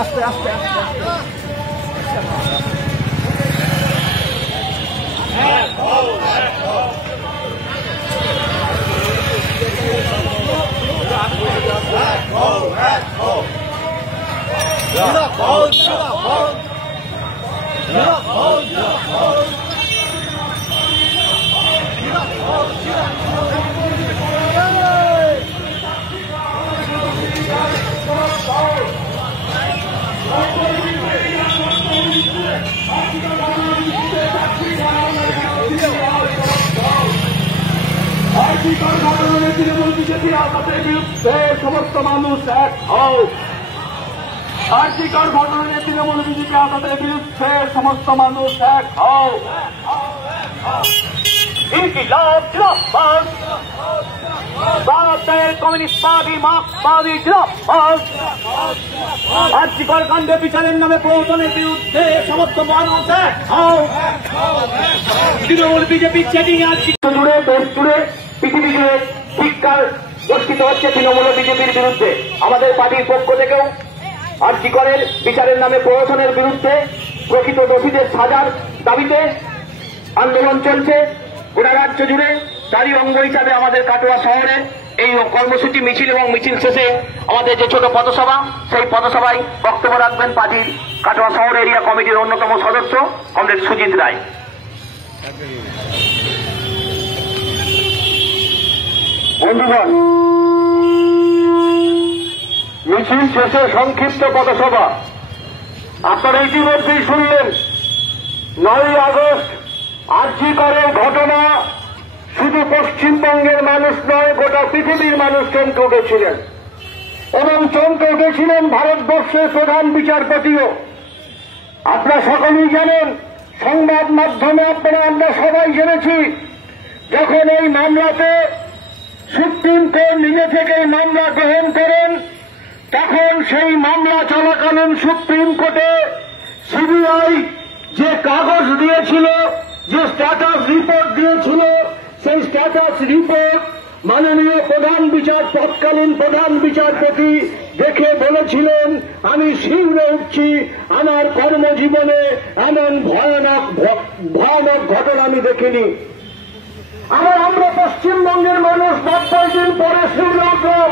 আস্তে আস্তে তৃণমূল বিজেপি আমাদের বিরুদ্ধে সমস্ত মানুষ এক হও। আর্থিকর ঘটনায় তৃণমূল বিজেপি আমাদের বিরুদ্ধে সমস্ত মানুষ এক হও। ইনকিলাব জিন্দাবাদ, ভারতের কমিউনিস্ট পার্টি মার্ক্সবাদী জিন্দাবাদ। আর্থিকর কাণ্ডে বিচারের নামে প্রহসনের বিরুদ্ধে সমস্ত মানুষ এক হও। তৃণমূল বিজেপি চেটিং জুড়ে দেশ জুড়ে পৃথিবী জুড়ে শিক্ষার বর্ষিত হচ্ছে তৃণমূল বিজেপির বিরুদ্ধে। আমাদের পার্টির পক্ষ থেকেও আর্থিকরের বিচারের নামে প্রহসনের বিরুদ্ধে প্রকৃত দোষীদের সাজার দাবিতে আন্দোলন চলছে গোটা রাজ্য জুড়ে। তারই অঙ্গ হিসাবে আমাদের কাটোয়া শহরে এই কর্মসূচি মিছিল এবং মিছিল শেষে আমাদের যে ছোট পথসভা, সেই পথসভায় বক্তব্য রাখবেন পার্টির কাটোয়া শহর এরিয়া কমিটির অন্যতম সদস্য কমরেড সুজিত রায়। বন্ধুগণ, মিছিল শেষে সংক্ষিপ্ত পথসভা। আপনারা ইতিমধ্যেই শুনলেন 9ই আগস্ট আরজিকরের ঘটনা শুধু পশ্চিমবঙ্গের মানুষ নয়, গোটা পৃথিবীর মানুষ চমকে উঠেছিলেন এবং চমকে উঠেছিলেন ভারতবর্ষের প্রধান বিচারপতিও। আপনারা সকলেই জানেন, সংবাদ মাধ্যমে আমরা সবাই জেনেছি, যখন এই মামলাতে সুপ্রিম কোর্ট নিজে থেকে মামলা গ্রহণ করেন, তখন সেই মামলা চলাকালীন সুপ্রিম কোর্টে সিবিআই যে কাগজ দিয়েছিল, যে স্ট্যাটাস রিপোর্ট দিয়েছিল, সেই স্ট্যাটাস রিপোর্ট মাননীয় তৎকালীন প্রধান বিচারপতি দেখে বলেছিলেন, আমি শিউরে উঠছি, আমার কর্মজীবনে এমন ভয়ানক ঘটনা আমি দেখিনি। আমরা পশ্চিমবঙ্গের মানুষ 90 দিন পরে শিউরে উঠলাম।